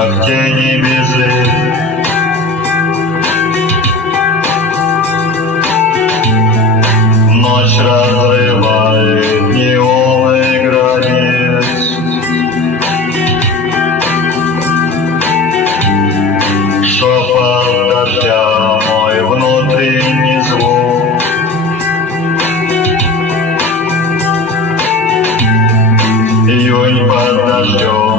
как тени бежит. Ночь разрывает неоновый границ. Шепот дождя, мой внутренний звук. Июнь под дождем.